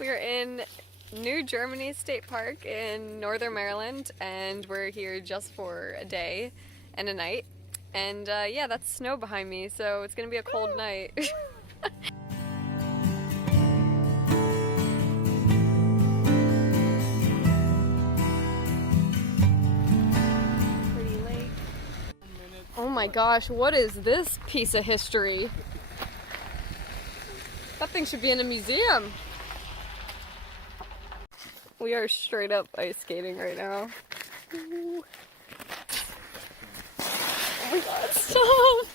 We're in New Germany State Park in Northern Maryland, and we're here just for a day and a night. And yeah, that's snow behind me, so it's gonna be a cold night. Pretty lake. Oh my gosh, what is this piece of history? That thing should be in a museum. We are straight up ice skating right now. Ooh. Oh my god, stop!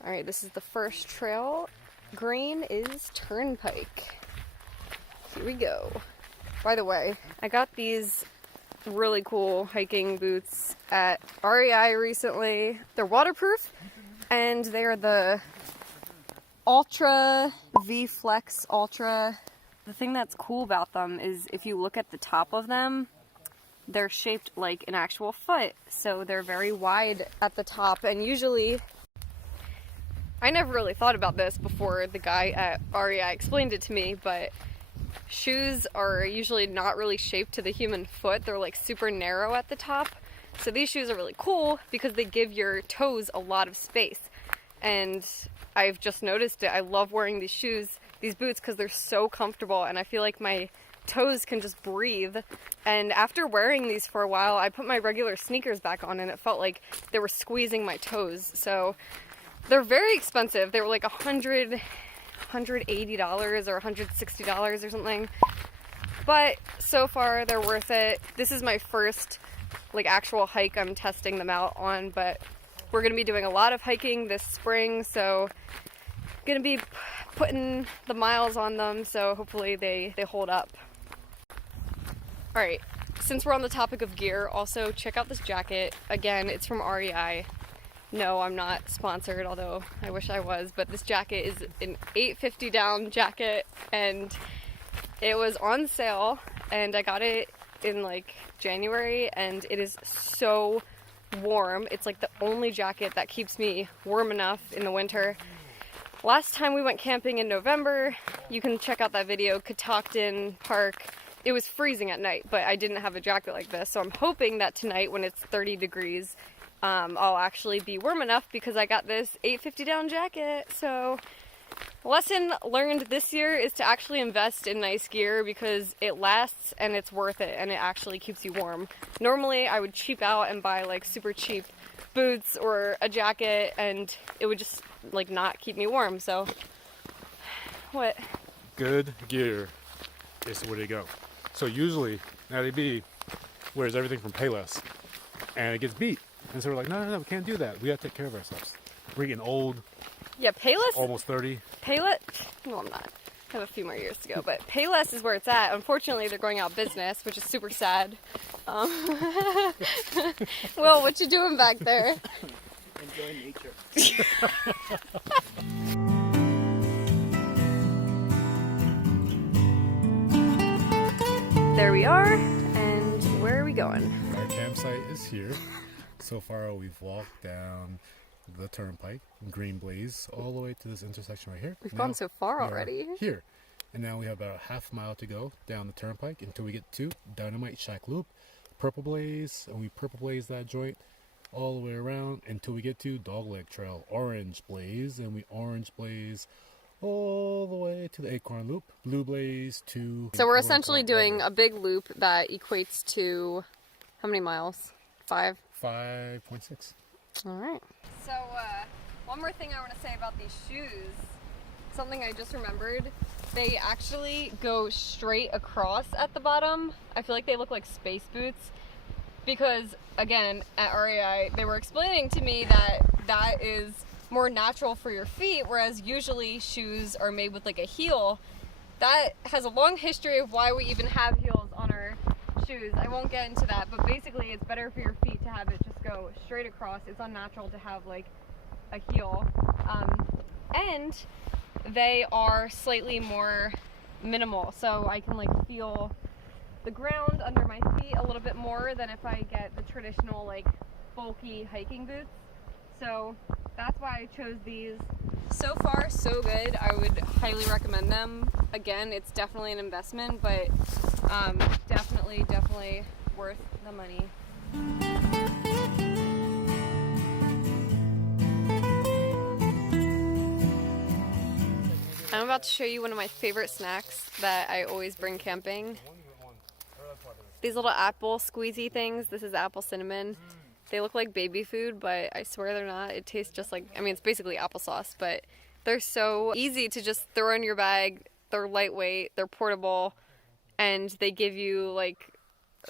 Alright, this is the first trail. Green is Turnpike. Here we go. By the way, I got these really cool hiking boots at REI recently. They're waterproof, and they're the Ultra V-Flex Ultra. The thing that's cool about them is if you look at the top of them, they're shaped like an actual foot, so they're very wide at the top. And usually, I never really thought about this before the guy at REI explained it to me, but shoes are usually not really shaped to the human foot. They're like super narrow at the top. So these shoes are really cool because they give your toes a lot of space. And I've just noticed it. I love wearing these shoes, these boots, because they're so comfortable, and I feel like my toes can just breathe. And after wearing these for a while, I put my regular sneakers back on, and it felt like they were squeezing my toes. So they're very expensive. They were like $180 or $160 or something. But so far, they're worth it. This is my first like actual hike I'm testing them out on, but we're going to be doing a lot of hiking this spring, so I'm going to be putting the miles on them, so hopefully they hold up. Alright, since we're on the topic of gear, also check out this jacket. Again, it's from REI. No, I'm not sponsored, although I wish I was, but this jacket is an $8.50 down jacket, and it was on sale, and I got it in like January, and it is so warm. It's like the only jacket that keeps me warm enough in the winter. Last time we went camping in November, you can check out that video, Catoctin Park. It was freezing at night, but I didn't have a jacket like this, so I'm hoping that tonight when it's 30 degrees, I'll actually be warm enough because I got this $8.50 down jacket. So lesson learned this year is to actually invest in nice gear because it lasts and it's worth it, and it actually keeps you warm. Normally I would cheap out and buy like super cheap boots or a jacket, and it would just like not keep me warm. So what? Good gear is where to go. So usually Natty B wears everything from Payless, and it gets beat. And so we're like, no, we can't do that. We have to take care of ourselves. We're getting old. Yeah, Payless? Almost 30. Payless? No, I'm not. I have a few more years to go, but Payless is where it's at. Unfortunately, they're going out of business, which is super sad. Will, what you doing back there? Enjoying nature. There we are, and where are we going? Our campsite is here. So far, we've walked down the turnpike, Green Blaze, all the way to this intersection right here. We've gone so far already. Here. And now we have about a half mile to go down the turnpike until we get to Dynamite Shack Loop, Purple Blaze, and we purple blaze that joint all the way around until we get to Dogleg Trail, Orange Blaze, and we orange blaze all the way to the Acorn Loop, Blue Blaze to... So we're essentially doing a big loop that equates to how many miles? 5? 5.6. All right. So one more thing I want to say about these shoes, something I just remembered, they actually go straight across at the bottom. I feel like they look like space boots because, again, at REI, they were explaining to me that that is more natural for your feet, whereas usually shoes are made with like a heel. That has a long history of why we even have heels on our shoes. I won't get into that, but basically it's better for your feet to have it just go straight across. It's unnatural to have like a heel. And they are slightly more minimal, so I can like feel the ground under my feet a little bit more than if I get the traditional like bulky hiking boots. So that's why I chose these. So far, so good. I would highly recommend them. Again, it's definitely an investment, but definitely worth the money. I'm about to show you one of my favorite snacks that I always bring camping. These little apple squeezy things. This is apple cinnamon. They look like baby food, but I swear they're not. It tastes just like, I mean, it's basically applesauce, but they're so easy to just throw in your bag. They're lightweight, they're portable, and they give you like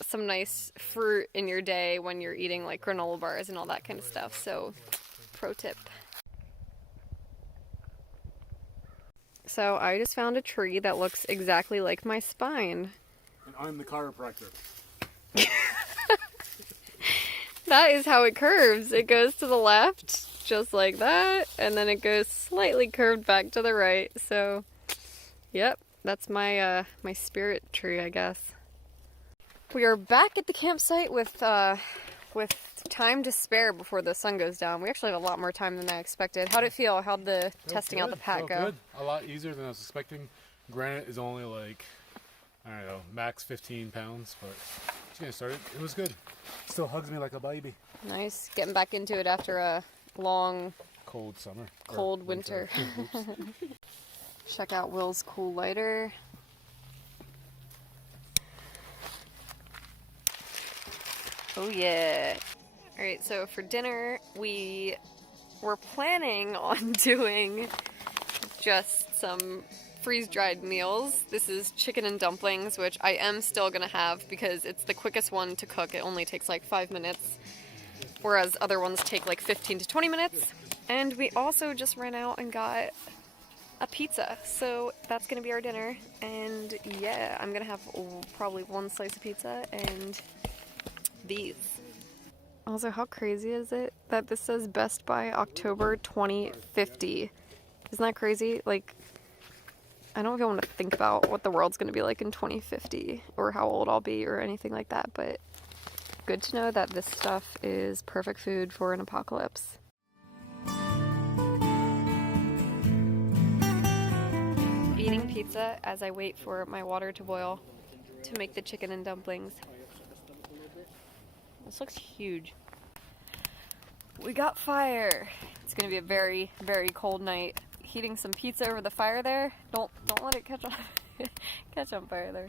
some nice fruit in your day when you're eating like granola bars and all that kind of stuff. So, pro tip. So I just found a tree that looks exactly like my spine. And I'm the chiropractor. That is how it curves. It goes to the left, just like that, and then it goes slightly curved back to the right. So, yep, that's my my spirit tree, I guess. We are back at the campsite with time to spare before the sun goes down. We actually have a lot more time than I expected. How'd it feel? How'd the testing out the pack go? Good. A lot easier than I was expecting. Granite is only like, I don't know, max 15 pounds, but just getting started. It was good. Still hugs me like a baby. Nice. Getting back into it after a long, cold summer. Cold winter. Check out Will's cool lighter. Oh yeah. Alright, so for dinner, we were planning on doing just some freeze-dried meals. This is chicken and dumplings, which I am still gonna have because it's the quickest one to cook. It only takes like 5 minutes, whereas other ones take like 15 to 20 minutes. And we also just ran out and got a pizza, so that's gonna be our dinner. And yeah, I'm gonna have probably one slice of pizza and these. Also, how crazy is it that this says Best by October 2050? Isn't that crazy? Like, I don't even want to think about what the world's going to be like in 2050 or how old I'll be or anything like that, but good to know that this stuff is perfect food for an apocalypse. Eating pizza as I wait for my water to boil to make the chicken and dumplings. This looks huge. We got fire. It's gonna be a very, very cold night. Heating some pizza over the fire there. Don't let it catch on catch on fire there.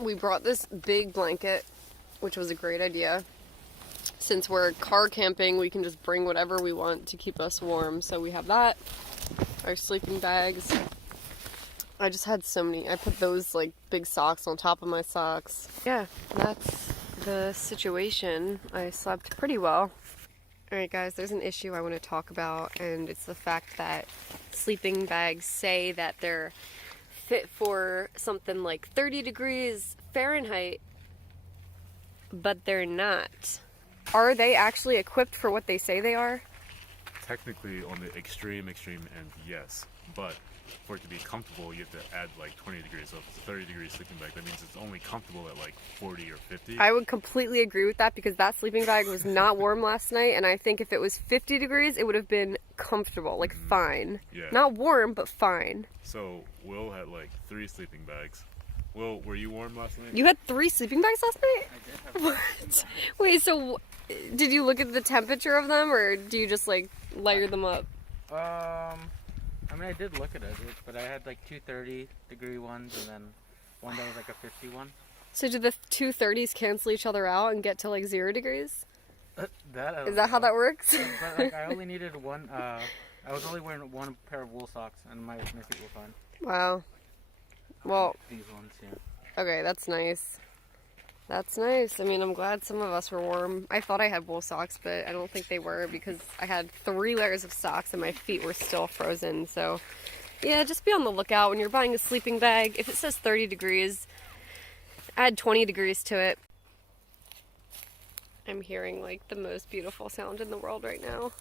We brought this big blanket, which was a great idea. Since we're car camping, we can just bring whatever we want to keep us warm. So we have that, our sleeping bags. I just had so many. I put those like big socks on top of my socks. Yeah, that's the situation. I slept pretty well. Alright guys, there's an issue I want to talk about, and it's the fact that sleeping bags say that they're fit for something like 30 degrees Fahrenheit, but they're not. Are they actually equipped for what they say they are? Technically, on the extreme end, yes. But for it to be comfortable, you have to add like 20 degrees. So if it's a 30 degree sleeping bag, that means it's only comfortable at like 40 or 50. I would completely agree with that because that sleeping bag was not warm last night, and I think if it was 50 degrees, it would have been comfortable, like fine. Yeah. Not warm, but fine. So Will had like 3 sleeping bags. Will, were you warm last night? You had 3 sleeping bags last night? I did have What? Wait, so did you look at the temperature of them, or do you just like layer them up? I mean, I did look at it, but I had like 2 30-degree ones and then one that was like a 51. So did the 2 30s cancel each other out and get to like 0 degrees? I Is that how that works? But like, I only needed one. I was only wearing one pair of wool socks, and my feet were fine. Wow. Well, These ones, yeah. okay, that's nice. That's nice. I mean, I'm glad some of us were warm. I thought I had wool socks, but I don't think they were because I had 3 layers of socks and my feet were still frozen. So, yeah, just be on the lookout when you're buying a sleeping bag. If it says 30 degrees, add 20 degrees to it. I'm hearing like the most beautiful sound in the world right now.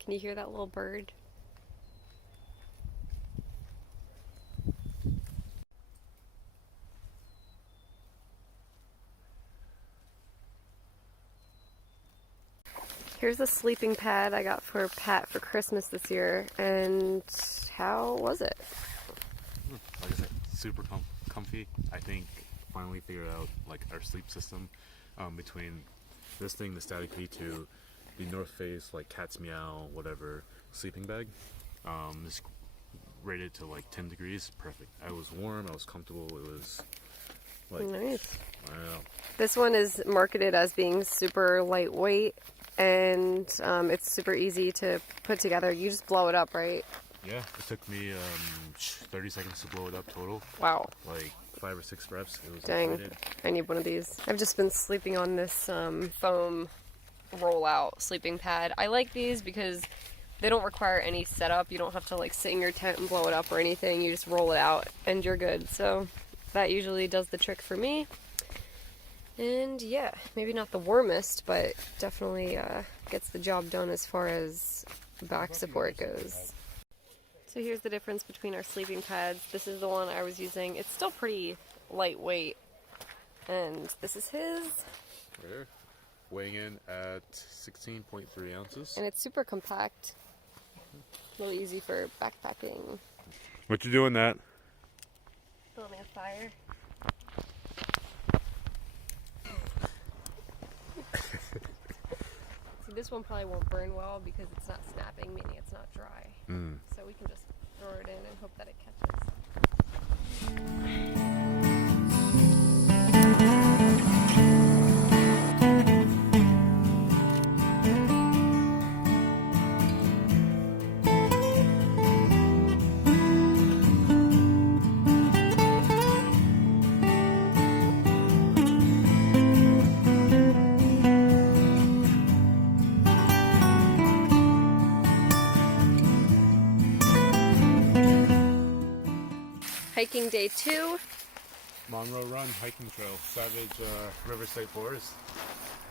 Can you hear that little bird? Here's the sleeping pad I got for Pat for Christmas this year, and how was it? Like I said, super comfy. I think finally figured out like our sleep system between this thing, the Static V2, the North Face like Cat's Meow, whatever sleeping bag. This rated to like 10 degrees, perfect. I was warm, I was comfortable. It was like Nice. I don't know. This one is marketed as being super lightweight, and it's super easy to put together. You just blow it up, right? Yeah, it took me 30 seconds to blow it up total. Wow. Like 5 or 6 reps. It was Dang. inflated. I need one of these. I've just been sleeping on this foam roll-out sleeping pad. I like these because they don't require any setup. You don't have to like sit in your tent and blow it up or anything. You just roll it out and you're good. So that usually does the trick for me. And yeah, maybe not the warmest, but definitely gets the job done as far as back support goes. So here's the difference between our sleeping pads. This is the one I was using. It's still pretty lightweight. And this is his. Right there. Weighing in at 16.3 ounces. And it's super compact. Really easy for backpacking. What you doing, that? Building a fire. See, this one probably won't burn well because it's not snapping, meaning it's not dry. So we can just throw it in and hope that it catches. Hiking day 2. Monroe Run hiking trail, Savage Riverside Forest.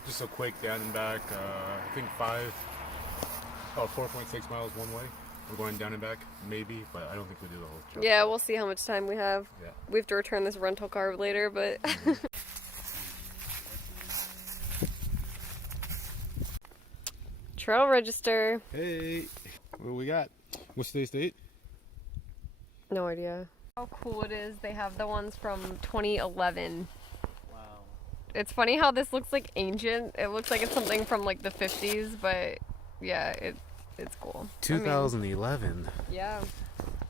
Just a quick down and back. I think 4.6 miles one way. We're going down and back, maybe, but I don't think we do the whole trail. Yeah, we'll see how much time we have. Yeah. We have to return this rental car later, but trail register. Hey, what do we got? What's today's date? No idea. How cool it is. They have the ones from 2011. Wow. It's funny how this looks like ancient. It looks like it's something from like the 50s, but yeah, it's cool. 2011. Yeah.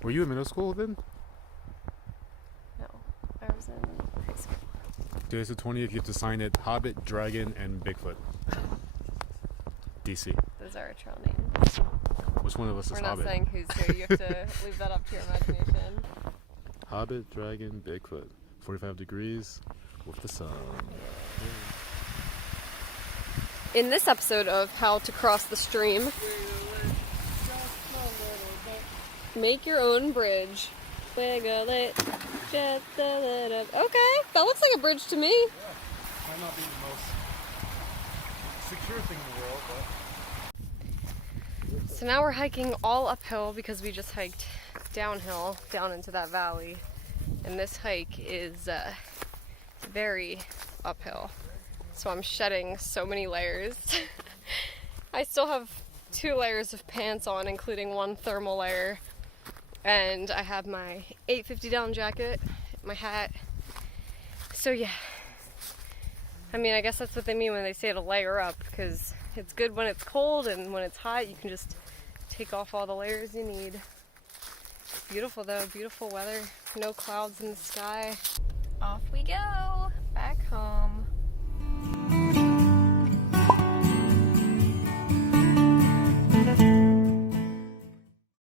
Were you in middle school then? No, I was in high school. Today's the 20th. You have to sign it. Hobbit, Dragon, and Bigfoot. DC. Those are our trail names. Which one of us is We're not Hobbit? saying who's who. You have to leave that up to your imagination. Hobbit, Dragon, Bigfoot. 45 degrees with the sun. In this episode of How to Cross the Stream, make your own bridge. Wiggle it, just a little. Okay, that looks like a bridge to me. Yeah, might not be the most secure thing in the world, but... So now we're hiking all uphill because we just hiked downhill, down into that valley. And this hike is very uphill. So I'm shedding so many layers. I still have 2 layers of pants on, including 1 thermal layer. And I have my 850 down jacket, my hat. So yeah. I mean, I guess that's what they mean when they say to layer up, because it's good when it's cold, and when it's hot, you can just take off all the layers you need. Beautiful though, beautiful weather. No clouds in the sky. Off we go!